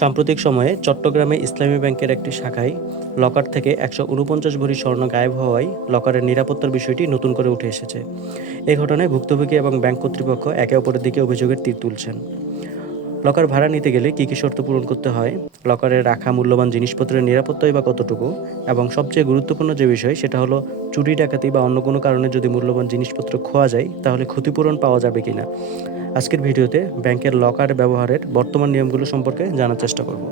সাম্প্রতিক সময়ে চট্টগ্রামে ইসলামী ব্যাংকের একটি শাখায় লকার থেকে ১৪৯ ভরি স্বর্ণ গায়েব হওয়ায় লকারের নিরাপত্তার বিষয়টি নতুন করে উঠে এসেছে। এ ঘটনায় ভুক্তভোগী এবং ব্যাংক কর্তৃপক্ষ একে অপরের দিকে অভিযোগের তির তুলছেন। লকার ভাড়া নিতে গেলে কী কী শর্ত পূরণ করতে হয়, লকারে রাখা মূল্যবান জিনিসপত্রের নিরাপত্তাই বা কতটুকু, এবং সবচেয়ে গুরুত্বপূর্ণ যে বিষয় সেটা হলো চুরি ডাকাতি বা অন্য কোনো কারণে যদি মূল্যবান জিনিসপত্র খোয়া যায় তাহলে ক্ষতিপূরণ পাওয়া যাবে কিনা। আজকের ভিডিওতে ব্যাংকের লকার ব্যবহারের বর্তমান নিয়মগুলো সম্পর্কে জানার চেষ্টা করব।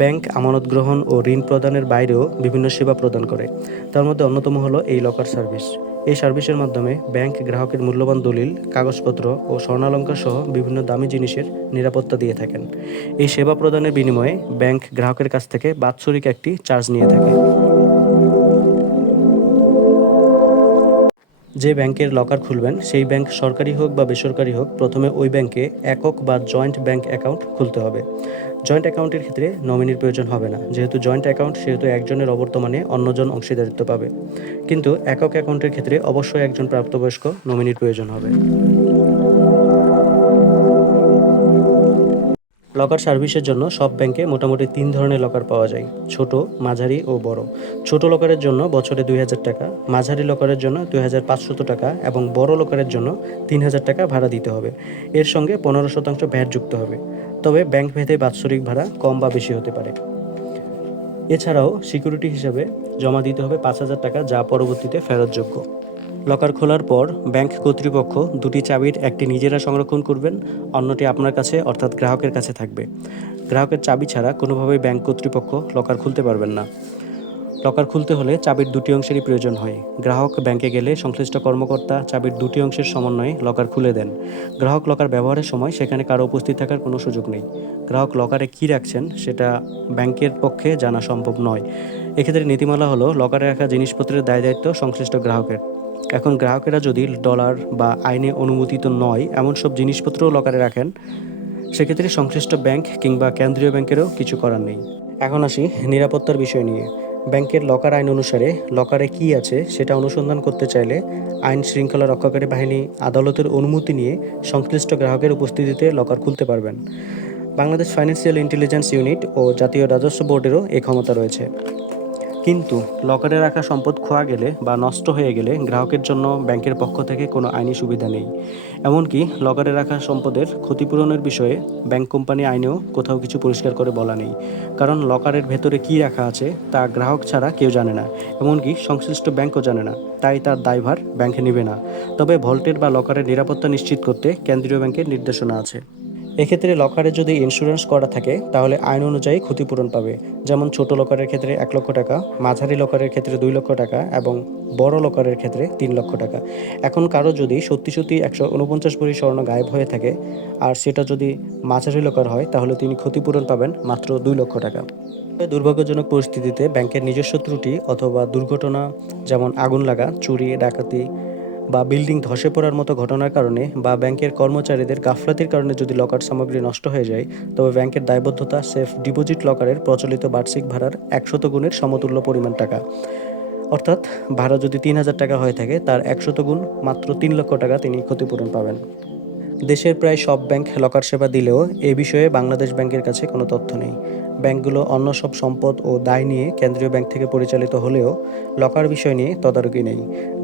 ব্যাংক আমানত গ্রহণ ও ঋণ প্রদানের বাইরেও বিভিন্ন সেবা প্রদান করে। তার মধ্যে অন্যতম হলো এই লকার সার্ভিস। এই সার্ভিসের মাধ্যমে ব্যাংক গ্রাহকের মূল্যবান দলিল, কাগজপত্র ও স্বর্ণালংকার সহ বিভিন্ন দামি জিনিসের নিরাপত্তা দিয়ে থাকেন। এই সেবা প্রদানের বিনিময়ে ব্যাংক গ্রাহকের কাছ থেকে বাৎসরিক একটি চার্জ নিয়ে থাকে। যে ব্যাংকের লকার খুলবেন সেই ব্যাংক সরকারি হোক বা বেসরকারি হোক, প্রথমে ওই ব্যাংকে একক বা জয়েন্ট ব্যাংক অ্যাকাউন্ট খুলতে হবে। জয়েন্ট অ্যাকাউন্টের ক্ষেত্রে নমিনির প্রয়োজন হবে না, যেহেতু জয়েন্ট অ্যাকাউন্ট সেহেতু একজনের অবর্তমানে অন্যজন অংশীদারিত্ব পাবে। কিন্তু একক অ্যাকাউন্টের ক্ষেত্রে অবশ্যই একজন প্রাপ্তবয়স্ক নমিনির প্রয়োজন হবে। লকার সার্ভিসের জন্য সব ব্যাংকে মোটামুটি ৩ ধরনের লকার পাওয়া যায়: ছোট, মাঝারি ও বড়। ছোট লকারের জন্য বছরে ২,০০০ টাকা, মাঝারি লকারের জন্য ২,৫০০ টাকা এবং বড় লকারের জন্য ৩,০০০ টাকা ভাড়া দিতে হবে। এর সঙ্গে ১৫% ভ্যাট যুক্ত হবে। তবে ব্যাংক ভেদে বাৎসরিক ভাড়া কম বা বেশি হতে পারে। এছাড়াও সিকিউরিটি হিসাবে জমা দিতে হবে ৫,০০০ টাকা, যা পরবর্তীতে ফেরতযোগ্য। লকার খোলার পর ব্যাংক কর্তৃপক্ষ দুটি চাবির একটি নিজেরা সংরক্ষণ করবেন, অন্যটি আপনার কাছে অর্থাৎ গ্রাহকের কাছে থাকবে। গ্রাহকের চাবি ছাড়া কোনোভাবেই ব্যাংক কর্তৃপক্ষ লকার খুলতে পারবেন না। লকার খুলতে হলে চাবির দুটি অংশেরই প্রয়োজন হয়। গ্রাহক ব্যাংকে গেলে সংশ্লিষ্ট কর্মকর্তা চাবির দুটি অংশের সমন্বয়ে লকার খুলে দেন। গ্রাহক লকার ব্যবহারের সময় সেখানে কারো উপস্থিত থাকার কোনো সুযোগ নেই। গ্রাহক লকারে কী রাখছেন সেটা ব্যাংকের পক্ষে জানা সম্ভব নয়। এক্ষেত্রে নীতিমালা হলো লকারে রাখা জিনিসপত্রের দায়-দায়িত্ব সংশ্লিষ্ট গ্রাহকের। এখন গ্রাহকেরা যদি ডলার বা আইনে অনুমোদিত নয় এমন সব জিনিসপত্রও লকারে রাখেন, সেক্ষেত্রে সংশ্লিষ্ট ব্যাংক কিংবা কেন্দ্রীয় ব্যাংকেরও কিছু করার নেই। এখন আসি নিরাপত্তার বিষয় নিয়ে। ব্যাংকের লকার আইন অনুসারে লকারে কী আছে সেটা অনুসন্ধান করতে চাইলে আইন শৃঙ্খলা রক্ষাকারী বাহিনী আদালতের অনুমতি নিয়ে সংশ্লিষ্ট গ্রাহকের উপস্থিতিতে লকার খুলতে পারবেন। বাংলাদেশ ফাইন্যান্সিয়াল ইন্টেলিজেন্স ইউনিট ও জাতীয় রাজস্ব বোর্ডেরও এই ক্ষমতা রয়েছে। কিন্তু লকারে রাখা সম্পদ খোয়া গেলে বা নষ্ট হয়ে গেলে গ্রাহকের জন্য ব্যাংকের পক্ষ থেকে কোনো আইনি সুবিধা নেই। এমনকি লকারে রাখা সম্পদের ক্ষতিপূরণের বিষয়ে ব্যাংক কোম্পানি আইনেও কোথাও কিছু পরিষ্কার করে বলা নেই। কারণ লকারের ভেতরে কী রাখা আছে তা গ্রাহক ছাড়া কেউ জানে না, এমনকি সংশ্লিষ্ট ব্যাংকও জানে না, তাই তার দায়ভার ব্যাংক নেবে না। তবে ভল্টের বা লকারের নিরাপত্তা নিশ্চিত করতে কেন্দ্রীয় ব্যাংকের নির্দেশনা আছে। এক্ষেত্রে লকারে যদি ইন্স্যুরেন্স করা থাকে তাহলে আইন অনুযায়ী ক্ষতিপূরণ পাবে। যেমন ছোট লকারের ক্ষেত্রে ১,০০,০০০ টাকা, মাঝারি লকারের ক্ষেত্রে ২,০০,০০০ টাকা এবং বড় লকারের ক্ষেত্রে ৩,০০,০০০ টাকা। এখন কারো যদি সত্যি ১৪৯ ভরি স্বর্ণ গায়েব হয়ে থাকে আর সেটা যদি মাঝারি লকার হয় তাহলে তিনি ক্ষতিপূরণ পাবেন মাত্র ২,০০,০০০ টাকা। দুর্ভাগ্যজনক পরিস্থিতিতে ব্যাংকের নিজস্ব ত্রুটি অথবা দুর্ঘটনা, যেমন আগুন লাগা, চুরি, ডাকাতি বা বিল্ডিং ধসে পড়ার মতো ঘটনার কারণে বা ব্যাংকের কর্মচারীদের গাফলাতির কারণে যদি লকার সামগ্রী নষ্ট হয়ে যায়, তবে ব্যাংকের দায়বদ্ধতা সেফ ডিপোজিট লকারের প্রচলিত বার্ষিক ভাড়ার ১০০ গুণের সমতুল্য পরিমাণ টাকা। অর্থাৎ ভাড়া যদি ৩,০০০ টাকা হয়ে থাকে তার ১০০ গুণ মাত্র ৩,০০,০০০ টাকা তিনি ক্ষতিপূরণ পাবেন। দেশের প্রায় সব ব্যাংক লকার সেবা দিলেও এ বিষয়ে বাংলাদেশ ব্যাংকের কাছে কোনো তথ্য নেই। ব্যাংকগুলো অন্য সব সম্পদ ও দায় নিয়ে কেন্দ্রীয় ব্যাংক থেকে পরিচালিত হলেও লকার বিষয় নিয়ে তদারকি নেই।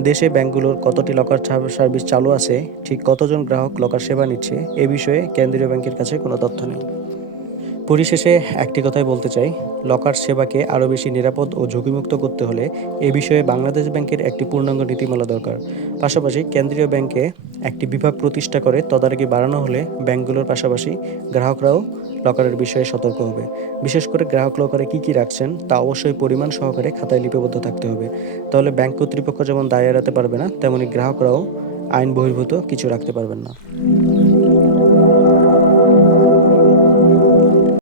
দেশে ব্যাংকগুলোর কতটি লকার সার্ভিস চালু আছে, ঠিক কতজন গ্রাহক লকার সেবা নিচ্ছে, এ বিষয়ে কেন্দ্রীয় ব্যাংকের কাছে কোনো তথ্য নেই। পরিশেষে একটি কথাই বলতে চাই, লকার সেবাকে আরও বেশি নিরাপদ ও ঝুঁকিমুক্ত করতে হলে এ বিষয়ে বাংলাদেশ ব্যাংকের একটি পূর্ণাঙ্গ নীতিমালা দরকার। পাশাপাশি কেন্দ্রীয় ব্যাংকে একটি বিভাগ প্রতিষ্ঠা করে তদারকি বাড়ানো হলে ব্যাংকগুলোর পাশাপাশি গ্রাহকরাও লকারের বিষয়ে সতর্ক হবে। বিশেষ করে গ্রাহক লকারে কী কী রাখছেন তা অবশ্যই পরিমাণ সহকারে খাতায় লিপিবদ্ধ থাকতে হবে। তাহলে ব্যাংক কর্তৃপক্ষ যেমন দায় এড়াতে পারবে না, তেমনি গ্রাহকরাও আইন বহির্ভূত কিছু রাখতে পারবেন না।